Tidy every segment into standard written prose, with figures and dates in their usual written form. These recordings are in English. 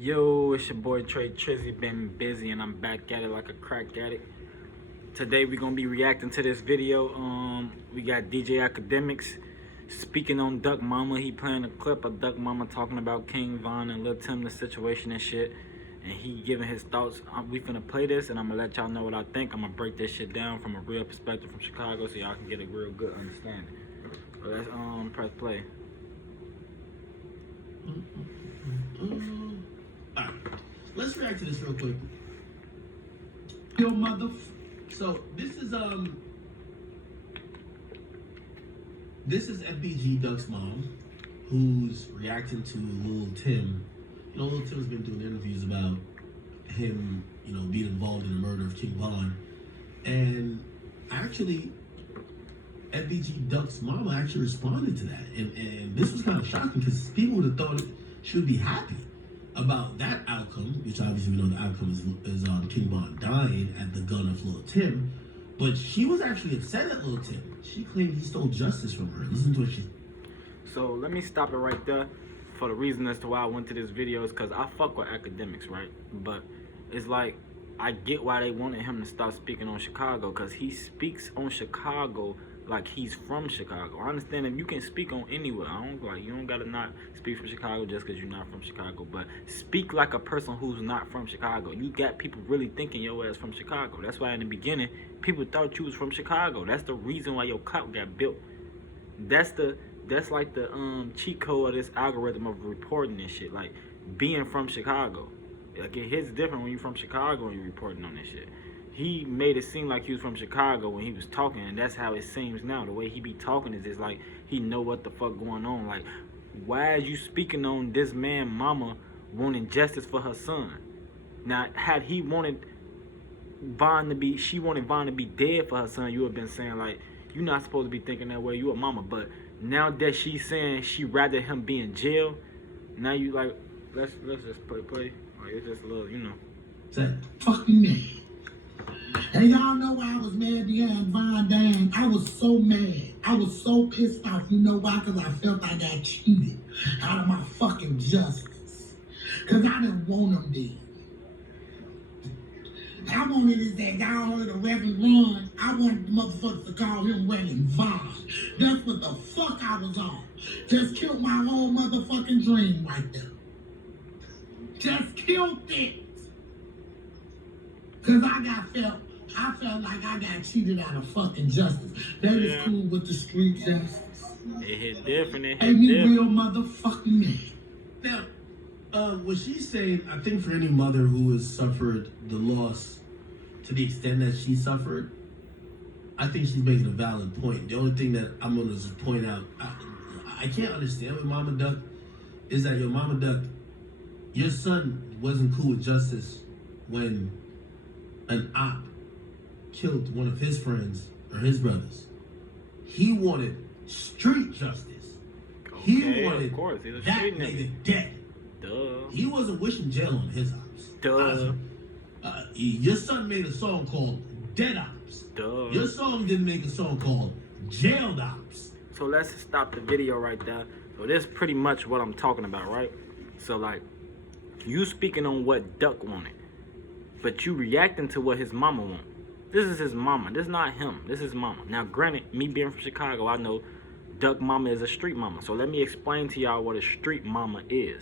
Yo, it's your boy Trey Trizzy. Been busy and I'm back at it like a crack addict. Today we gonna be reacting to this video. We got DJ Akademiks speaking on Duck Momma. He playing a clip of Duck Momma talking about King Von and Lil Tim, the situation and shit. And he giving his thoughts. We finna play this and I'm gonna let y'all know what I think. I'm gonna break this shit down from a real perspective from Chicago so y'all can get a real good understanding. So let's press play. Alright, let's react to this real quick. Yo, So this is FBG Duck's mom, who's reacting to Lil Tim. You know, Lil Tim's been doing interviews about him, being involved in the murder of King Von, and actually, FBG Duck's mama actually responded to that, and this was kind of shocking because people would have thought she would be happy about that outcome, which obviously we know the outcome is King Von dying at the gun of Lil Tim, but she was actually upset at Lil Tim. She claimed he stole justice from her. Listen to what she. So let me stop it right there. For the reason as to why I went to this video is because I fuck with Akademiks, right? But it's like I get why they wanted him to stop speaking on Chicago, because he speaks on Chicago like he's from Chicago. I understand that you can speak on anywhere. You don't gotta not speak from Chicago just because you're not from Chicago, but speak like a person who's not from Chicago. You got people really thinking your ass from Chicago. That's why in the beginning people thought you was from Chicago. That's the reason why your cop got built. That's like the cheat code of this algorithm of reporting and shit, like being from Chicago. Like it hits different when you're from Chicago and you're reporting on this shit. He made it seem like he was from Chicago when he was talking, and that's how it seems now. The way he be talking is just like he know what the fuck going on. Like, why are you speaking on this man mama wanting justice for her son? Now, had he wanted she wanted Von to be dead for her son, you would have been saying like, you're not supposed to be thinking that way, you a mama. But now that she's saying she rather him be in jail, now you like, let's just play. Like, it's just a little, That fucking man. And y'all know why I was mad behind Von dying. I was so mad. I was so pissed off. You know why? Because I felt I got cheated out of my fucking justice. Because I didn't want him dead. I wanted is that y'all heard of Reverend Ron. I wanted the motherfuckers to call him Reverend Von. That's what the fuck I was on. Just killed my whole motherfucking dream right there. Just killed it. Because I felt like I got cheated out of fucking justice. That is cool with the street justice. It hit different. Ain't you real motherfucking man. Now, what she's saying, I think for any mother who has suffered the loss to the extent that she suffered, I think she's making a valid point. The only thing that I'm going to just point out, I can't understand with Mama Duck, is that Mama Duck, your son wasn't cool with justice when an op killed one of his friends or his brothers. He wanted street justice. Okay, he wanted of course. that nigga dead. Duh. He wasn't wishing jail on his ops. Duh. Your son made a song called Dead Ops. Duh. Your song didn't make a song called Jailed Ops. So let's stop the video right there. So this is pretty much what I'm talking about, right? So like, you speaking on what Duck wanted, but you reacting to what his mama want. This is his mama. This is not him. This is mama. Now, granted, me being from Chicago, I know Duck mama is a street mama. So let me explain to y'all what a street mama is.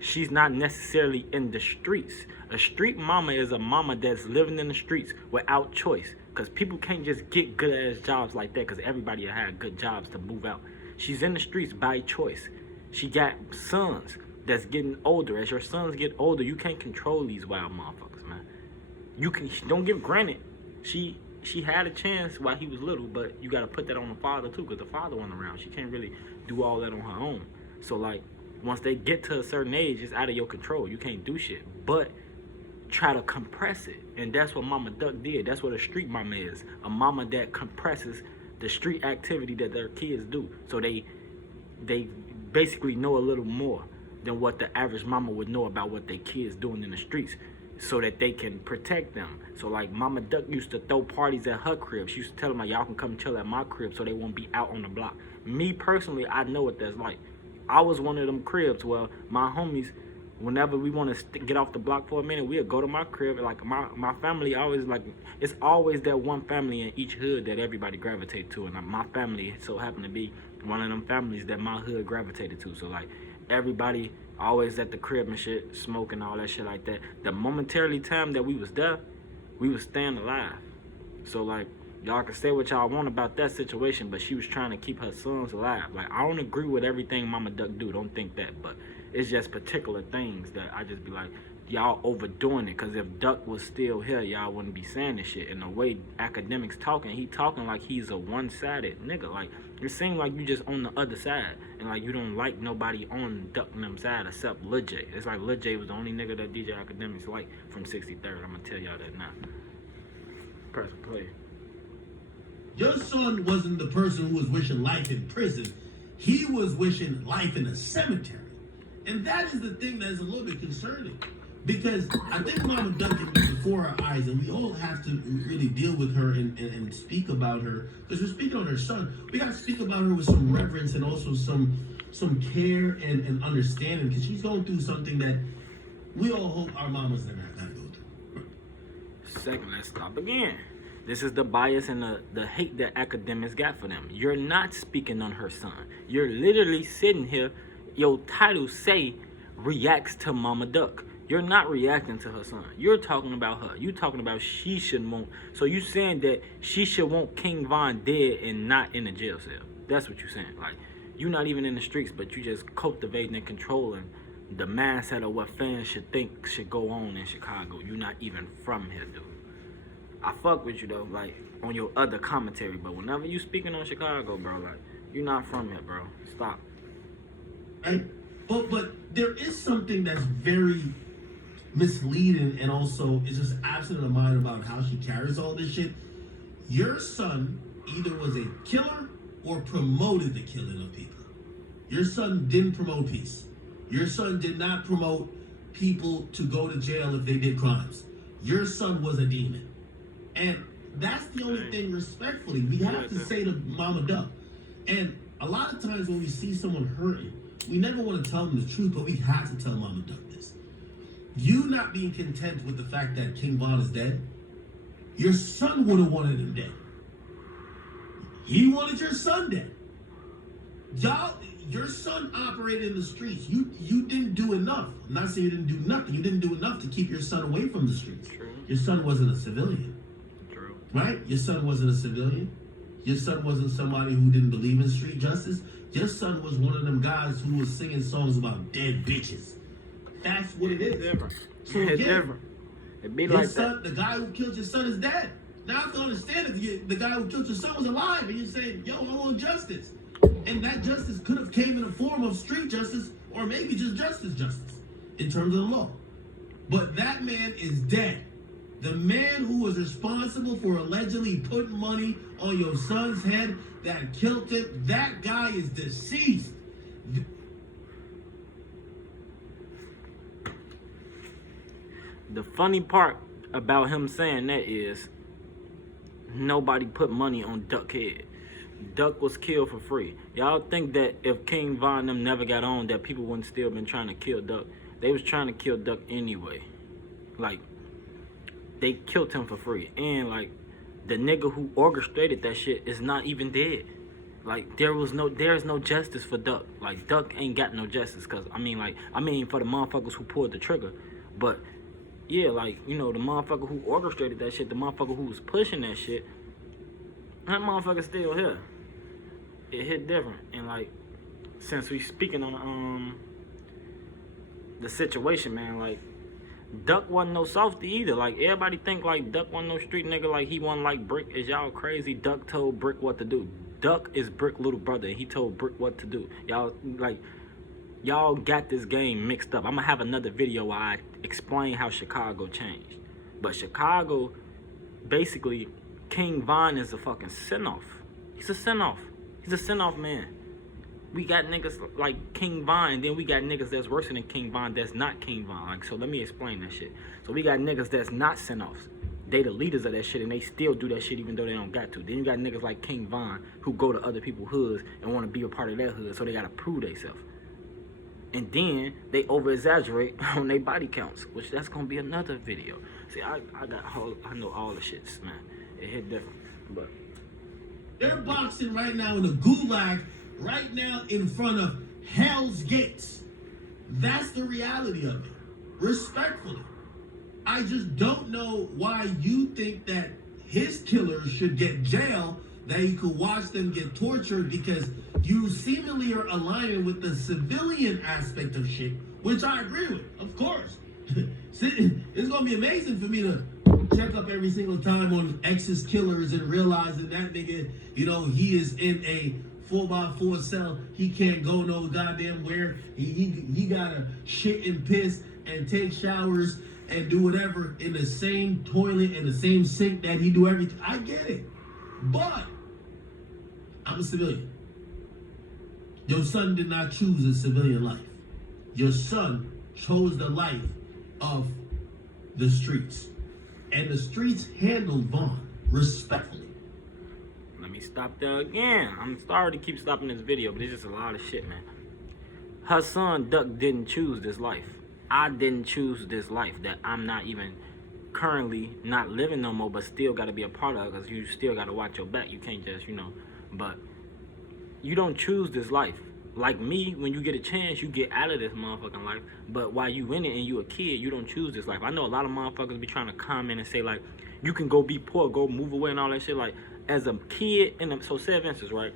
She's not necessarily in the streets. A street mama is a mama that's living in the streets without choice. Because people can't just get good-ass jobs like that, because everybody had good jobs to move out. She's in the streets by choice. She got sons that's getting older. As your sons get older, you can't control these wild motherfuckers, man. You can, don't give granted. She had a chance while he was little, but you gotta put that on the father too, because the father wasn't around. She can't really do all that on her own. So like, once they get to a certain age, it's out of your control. You can't do shit, but try to compress it. And that's what Mama Duck did. That's what a street mama is. A mama that compresses the street activity that their kids do. So they basically know a little more than what the average mama would know about what their kids doing in the streets, so that they can protect them. So like Mama Duck used to throw parties at her crib. She used to tell them like, y'all can come chill at my crib so they won't be out on the block. Me personally, I know what that's like. I was one of them cribs where my homies whenever we want to get off the block for a minute, we'll go to my crib. Like my family always like, it's always that one family in each hood that everybody gravitate to, and my family so happened to be one of them families that my hood gravitated to. So like everybody always at the crib and shit, smoking all that shit like that. The momentarily time that we was there, we was staying alive. So like, y'all can say what y'all want about that situation, but she was trying to keep her sons alive. Like, I don't agree with everything Mama Duck do, don't think that, but it's just particular things that I just be like, y'all overdoing it. Because if Duck was still here, y'all wouldn't be saying this shit. And the way Akademiks talking, he talking like he's a one-sided nigga. Like, it seems like you just on the other side, and like you don't like nobody on Duck and them side except Lil J. It's like Lil J was the only nigga that DJ Akademiks like from 63rd. I'm gonna tell y'all that now. Press play. Your son wasn't the person who was wishing life in prison. He was wishing life in a cemetery. And that is the thing that is a little bit concerning. Because I think Mama Duck is before our eyes, and we all have to really deal with her and speak about her. Because we're speaking on her son. We got to speak about her with some reverence and also some care and understanding. Because she's going through something that we all hope our mamas never got to go through. Second, let's stop again. This is the bias and the hate that Akademiks got for them. You're not speaking on her son. You're literally sitting here, your title say, reacts to Mama Duck. You're not reacting to her son. You're talking about her. You're talking about she should want. So you saying that she should want King Von dead and not in a jail cell. That's what you're saying. Like, you're not even in the streets, but you just cultivating and controlling the mindset of what fans should think should go on in Chicago. You're not even from here, dude. I fuck with you though, like on your other commentary, but whenever you speaking on Chicago, bro, like you're not from here, bro. Stop. Right? But there is something that's very misleading and also is just absent of mind about how she carries all this shit. Your son either was a killer or promoted the killing of people. Your son didn't promote peace. Your son did not promote people to go to jail if they did crimes. Your son was a demon. And that's the only thing, respectfully, we have to say to Mama Duck. And a lot of times when we see someone hurting, we never want to tell them the truth, but we have to tell Mama Duck this. You not being content with the fact that King Von is dead, your son would have wanted him dead. He wanted your son dead. Your son operated in the streets. You didn't do enough. I'm not saying you didn't do nothing. You didn't do enough to keep your son away from the streets. True. Your son wasn't a civilian. Right? Your son wasn't a civilian. Your son wasn't somebody who didn't believe in street justice. Your son was one of them guys who was singing songs about dead bitches. That's what it is. It's different. So it's again, different. It be like son, the guy who killed your son is dead. Now I have to understand if the guy who killed your son was alive and you're saying, yo, I want justice. And that justice could have came in the form of street justice or maybe just justice in terms of the law. But that man is dead. The man who was responsible for allegedly putting money on your son's head that killed him, that guy is deceased. The funny part about him saying that is nobody put money on Duck's head. Duck was killed for free. Y'all think that if King Von them never got on, that people wouldn't still been trying to kill Duck? They was trying to kill Duck anyway. Like, they killed him for free. And like, the nigga who orchestrated that shit is not even dead. Like, there's no justice for Duck. Like, Duck ain't got no justice. Cause I mean for the motherfuckers who pulled the trigger. But yeah, like, you know, the motherfucker who orchestrated that shit, the motherfucker who was pushing that shit, that motherfucker's still here. It hit different. And like, since we speaking on the situation, man, like, Duck wasn't no softy either. Like, everybody think like Duck wasn't no street nigga, like he wasn't like Brick. Is y'all crazy? Duck told Brick what to do. Duck is Brick little brother, and he told Brick what to do. Y'all got this game mixed up. I'm gonna have another video where I explain how Chicago changed. But Chicago, basically, King Von is a fucking send-off. He's a send-off. He's a send-off man. We got niggas like King Von, and then we got niggas that's worse than King Von that's not King Von. Like, so let me explain that shit. So we got niggas that's not send-offs. They the leaders of that shit, and they still do that shit even though they don't got to. Then you got niggas like King Von who go to other people's hoods and want to be a part of their hood, so they gotta prove themselves. And then they over exaggerate on their body counts, which that's gonna be another video. See, I know all the shits, man. It hit different, but They're boxing right now in the gulag, right now in front of Hell's Gates. That's the reality of it. Respectfully, I just don't know why you think that his killers should get jail, that you could watch them get tortured, because you seemingly are aligning with the civilian aspect of shit, which I agree with, of course. It's gonna be amazing for me to check up every single time on X's killers and realizing that nigga, you know, he is in a 4x4 cell. He can't go no goddamn where. He gotta shit and piss and take showers and do whatever in the same toilet and the same sink that he do everything. I get it. But I'm a civilian. Your son did not choose a civilian life. Your son chose the life of the streets. And the streets handled Vaughn respectfully. let me stop there again. I'm sorry to keep stopping this video, but it's just a lot of shit, man. Her son, Duck, didn't choose this life. I didn't choose this life that I'm not even currently not living no more, but still got to be a part of, because you still got to watch your back. You can't just, but you don't choose this life. Like me, when you get a chance, you get out of this motherfucking life. But while you in it and you a kid, you don't choose this life. I know a lot of motherfuckers be trying to comment and say, like, you can go be poor, go move away and all that shit. Like, as a kid, so say for instance, right?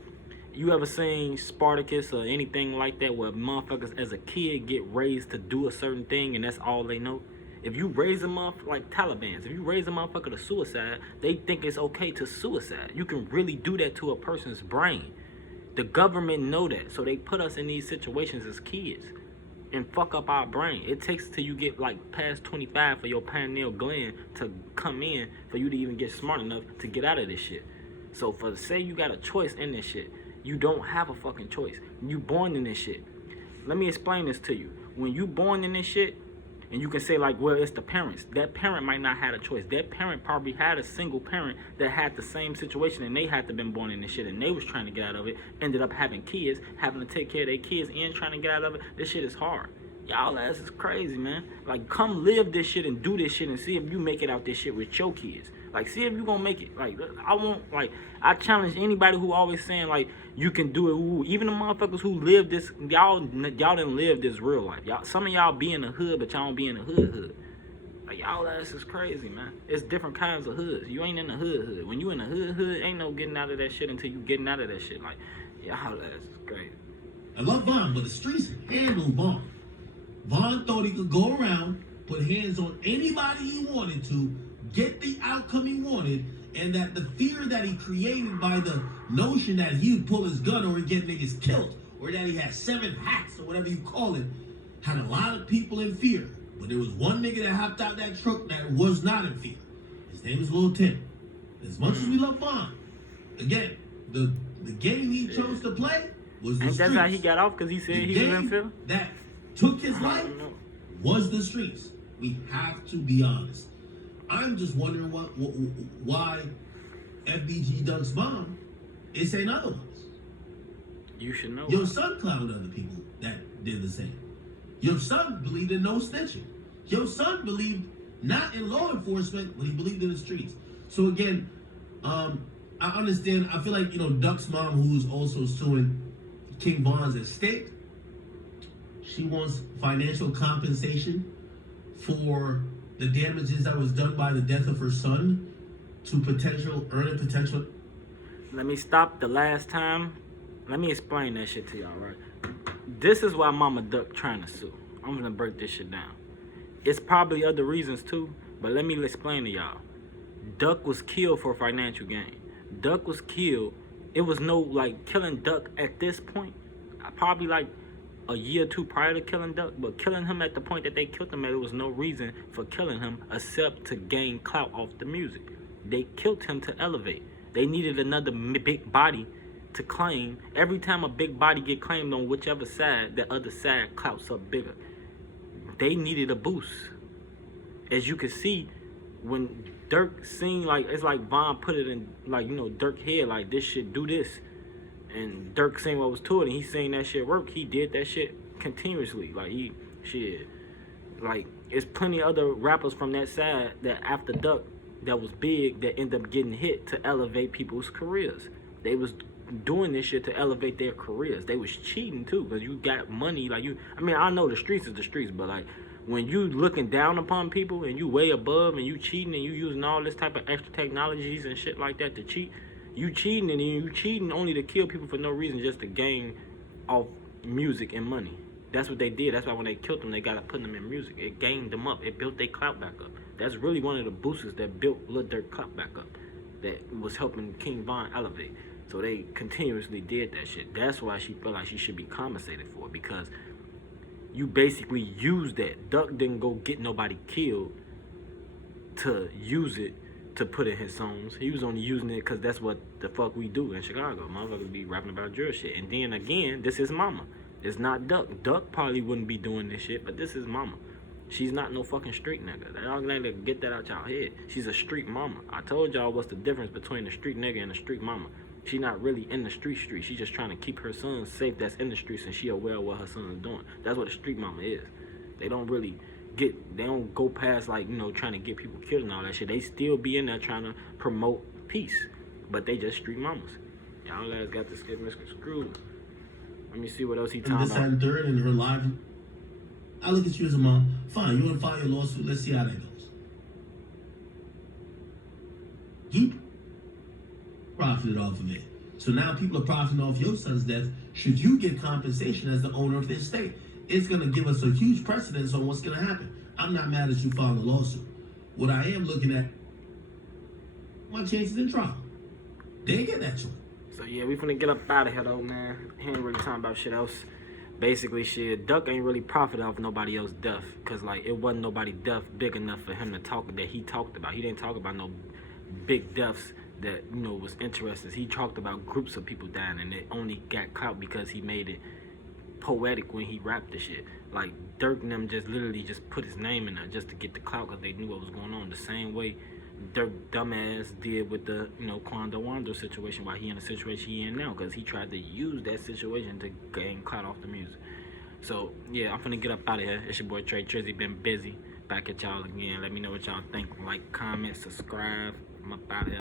You ever seen Spartacus or anything like that where motherfuckers as a kid get raised to do a certain thing and that's all they know? If you raise them up like Taliban's, if you raise a motherfucker to suicide, they think it's okay to suicide. You can really do that to a person's brain. The government know that, so they put us in these situations as kids and fuck up our brain. It takes till you get like past 25 for your pineal gland to come in for you to even get smart enough to get out of this shit. So for say you got a choice in this shit, you don't have a fucking choice. You born in this shit. Let me explain this to you. When you born in this shit, and you can say like, well, it's the parents. That parent might not have a choice. That parent probably had a single parent that had the same situation and they had to been born in this shit and they was trying to get out of it. Ended up having kids, having to take care of their kids and trying to get out of it. This shit is hard. Y'all ass is crazy, man. Like, come live this shit and do this shit and see if you make it out this shit with your kids. Like, see if you gonna make it. Like, I challenge anybody who always saying, like, you can do it. Ooh, even the motherfuckers who live this, y'all didn't live this real life. Y'all, some of y'all be in the hood, but y'all don't be in the hood. Like, y'all ass is crazy, man. It's different kinds of hoods. You ain't in the hood. When you in the hood, ain't no getting out of that shit until you getting out of that shit. Like, y'all ass is crazy. I love Vaughn, but the streets handle Vaughn. Vaughn thought he could go around, put hands on anybody he wanted to, get the outcome he wanted, and that the fear that he created by the notion that he would pull his gun or he'd get niggas killed, or that he had 7 hats or whatever you call it, had a lot of people in fear. But there was one nigga that hopped out that truck that was not in fear. His name is Lil Tim. As much as we love Vaughn, again, the game he chose to play was the streets. That's how he got off, because he said he was in fear? That took his life was the streets. We have to be honest. I'm just wondering why FBG Duck's mom is saying otherwise. You should know. Your son clowned other people that did the same. Your son believed in no snitching. Your son believed not in law enforcement, but he believed in the streets. So again, I understand. I feel like, Duck's mom, who's also suing King Von's estate, she wants financial compensation for the damages that was done by the death of her son to earn a potential. Let me stop the last time. Let me explain that shit to y'all, right? This is why Mama Duck trying to sue. I'm gonna break this shit down. It's probably other reasons too, but let me explain to y'all. Duck was killed for financial gain. Duck was killed. It was no killing Duck at this point. Probably a year or two prior to killing Duck, but killing him at the point that they killed him at, there was no reason for killing him except to gain clout off the music. They killed him to elevate. They needed another big body to claim. Every time a big body get claimed on whichever side, the other side clouts up bigger. They needed a boost. As you can see, when Dirk seen, it's like Von put it in, Dirk head, like, this shit, do this. And Dirk seen what was to it, and he seen that shit work. He did that shit continuously. Like like it's plenty of other rappers from that side that after Duck that was big that end up getting hit to elevate people's careers. They was doing this shit to elevate their careers. They was cheating too, because you got money. Like I mean, I know the streets is the streets, but like when you looking down upon people and you way above and you cheating and you using all this type of extra technologies and shit like that to cheat, you cheating and you cheating only to kill people for no reason, just to gain off music and money. That's what they did. That's why when they killed them, they got to put them in music. It gained them up. It built their clout back up. That's really one of the boosters that built Lil Durk clout back up. That was helping King Von elevate. So they continuously did that shit. That's why she felt like she should be compensated for it, because you basically used that. Duck didn't go get nobody killed to use it to put in his songs. He was only using it because that's what the fuck we do in Chicago. Motherfuckers be rapping about drill shit. And then again, this is Momma. It's not Duck. Duck probably wouldn't be doing this shit, but this is Momma. She's not no fucking street nigga. Y'all gotta get that out y'all head. She's a street mama. I told y'all what's the difference between a street nigga and a street mama. She not really in the street. She just trying to keep her sons safe that's in the streets, and she aware of what her son is doing. That's what a street mama is. They don't really they don't go past like, you know, trying to get people killed and all that shit. They still be in there trying to promote peace, but they just street mamas. Y'all guys got this kid misconstrued. Let me see what else he talking this about. and third in her life. I look at you as a mom. Fine, you want to file your lawsuit? Let's see how that goes. You profited off of it. So now people are profiting off your son's death. Should you get compensation as the owner of this estate? It's going to give us a huge precedence on what's going to happen. I'm not mad at you filing a lawsuit. What I am looking at, my chances in trial. They ain't get that choice. So yeah, we finna get up out of here though, man. He ain't really talking about shit else. Basically, shit, Duck ain't really profit off nobody else's death, cause like it wasn't nobody death big enough for him to talk that he talked about. He didn't talk about no big deaths that, you know, was interesting. He talked about groups of people dying, and it only got clout because he made it poetic when he rapped the shit. Like Durk and them just literally just put his name in there just to get the clout because they knew what was going on. The same way Durk dumbass did with the, you know, Quando Wando situation, while he in the situation he in now, because he tried to use that situation to gain clout off the music. So yeah, I'm finna get up out of here. It's your boy Trey Trizzy, been busy. Back at y'all again. Let me know what y'all think. Like, comment, subscribe. I'm up out of here.